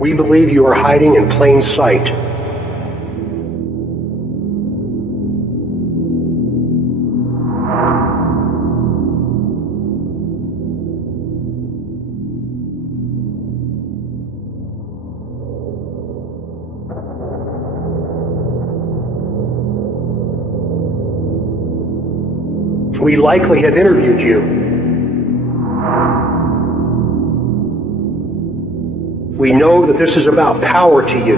We believe you are hiding in plain sight. We likely have interviewed you. We know that this is about power to you.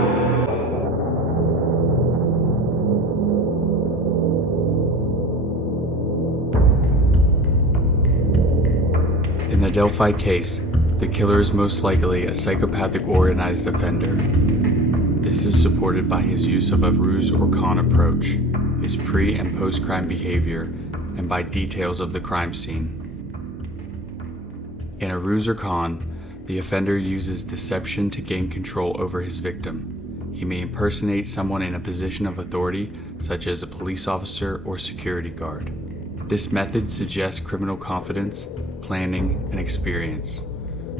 In the Delphi case, the killer is most likely a psychopathic organized offender. This is supported by his use of a ruse or con approach, his pre- and post-crime behavior, and by details of the crime scene. In a ruse or con, the offender uses deception to gain control over his victim. He may impersonate someone in a position of authority, such as a police officer or security guard. This method suggests criminal confidence, planning, and experience.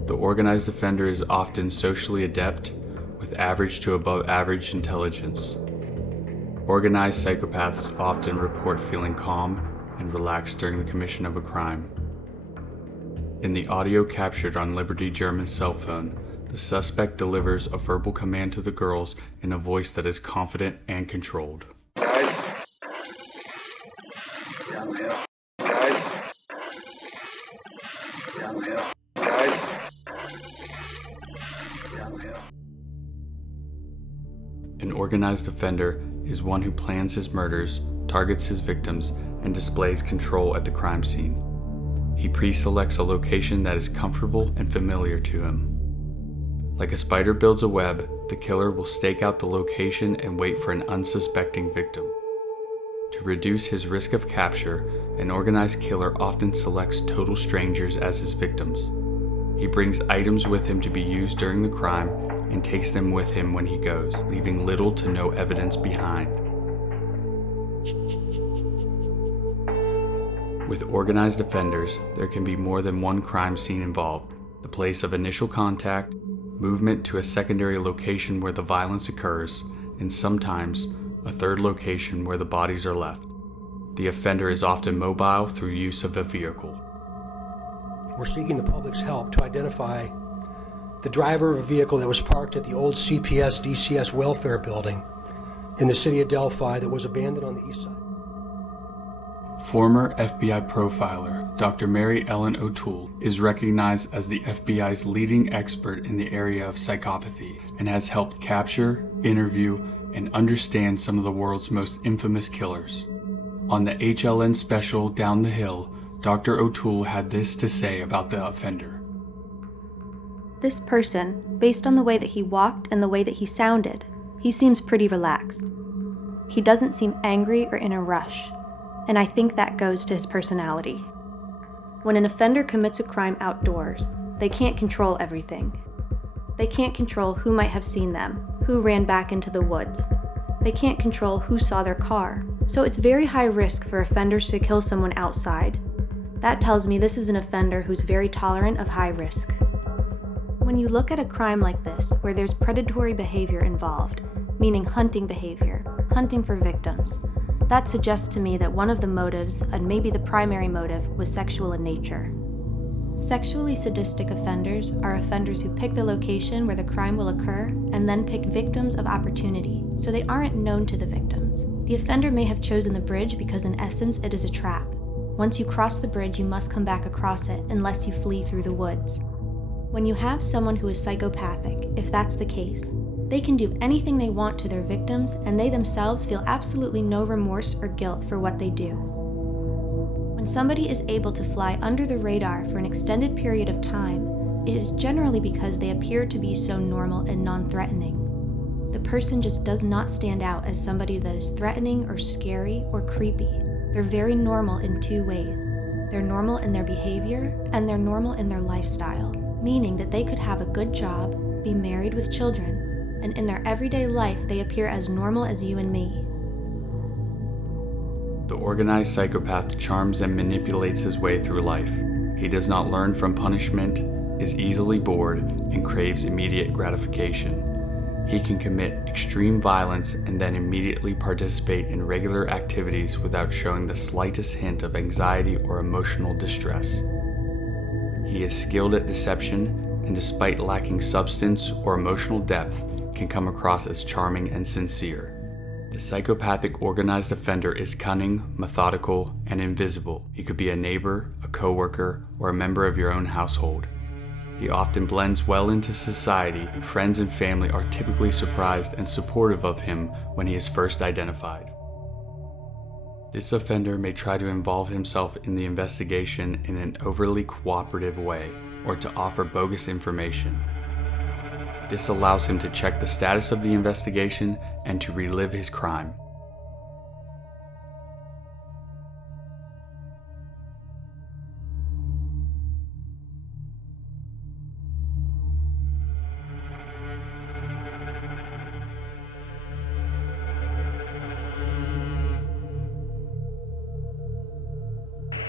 The organized offender is often socially adept, with average to above average intelligence. Organized psychopaths often report feeling calm and relaxed during the commission of a crime. In the audio captured on Liberty German's cell phone, the suspect delivers a verbal command to the girls in a voice that is confident and controlled. Guys. Downhill. Guys. Downhill. Guys. Downhill. An organized offender is one who plans his murders, targets his victims, and displays control at the crime scene. He pre-selects a location that is comfortable and familiar to him. Like a spider builds a web, the killer will stake out the location and wait for an unsuspecting victim. To reduce his risk of capture, an organized killer often selects total strangers as his victims. He brings items with him to be used during the crime and takes them with him when he goes, leaving little to no evidence behind. With organized offenders, there can be more than one crime scene involved: the place of initial contact, movement to a secondary location where the violence occurs, and sometimes a third location where the bodies are left. The offender is often mobile through use of a vehicle. We're seeking the public's help to identify the driver of a vehicle that was parked at the old CPS DCS welfare building in the city of Delphi that was abandoned on the east side. Former FBI profiler Dr. Mary Ellen O'Toole is recognized as the FBI's leading expert in the area of psychopathy and has helped capture, interview, and understand some of the world's most infamous killers. On the HLN special Down the Hill, Dr. O'Toole had this to say about the offender. This person, based on the way that he walked and the way that he sounded, he seems pretty relaxed. He doesn't seem angry or in a rush, and I think that goes to his personality. When an offender commits a crime outdoors, they can't control everything. They can't control who might have seen them, who ran back into the woods. They can't control who saw their car. So it's very high risk for offenders to kill someone outside. That tells me this is an offender who's very tolerant of high risk. When you look at a crime like this, where there's predatory behavior involved, meaning hunting behavior, hunting for victims, that suggests to me that one of the motives, and maybe the primary motive, was sexual in nature. Sexually sadistic offenders are offenders who pick the location where the crime will occur and then pick victims of opportunity, so they aren't known to the victims. The offender may have chosen the bridge because in essence it is a trap. Once you cross the bridge, you must come back across it unless you flee through the woods. When you have someone who is psychopathic, if that's the case, they can do anything they want to their victims, and they themselves feel absolutely no remorse or guilt for what they do. When somebody is able to fly under the radar for an extended period of time, it is generally because they appear to be so normal and non-threatening. The person just does not stand out as somebody that is threatening or scary or creepy. They're very normal in two ways. They're normal in their behavior, and they're normal in their lifestyle, meaning that they could have a good job, be married with children, and in their everyday life they appear as normal as you and me. The organized psychopath charms and manipulates his way through life. He does not learn from punishment, is easily bored, and craves immediate gratification. He can commit extreme violence and then immediately participate in regular activities without showing the slightest hint of anxiety or emotional distress. He is skilled at deception and, despite lacking substance or emotional depth, can come across as charming and sincere. The psychopathic organized offender is cunning, methodical, and invisible. He could be a neighbor, a coworker, or a member of your own household. He often blends well into society, and friends and family are typically surprised and supportive of him when he is first identified. This offender may try to involve himself in the investigation in an overly cooperative way or to offer bogus information. This allows him to check the status of the investigation and to relive his crime.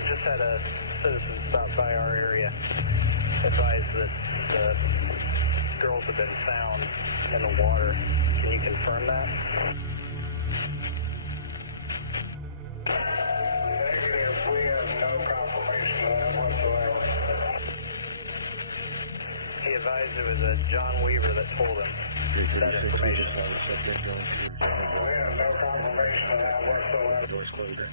Just had a citizen stop by our area, advised that the girls have been found in the water. Can you confirm that? Negative. We have no confirmation of that whatsoever. He advised it was a John Weaver that told him that information. We have no confirmation of that whatsoever.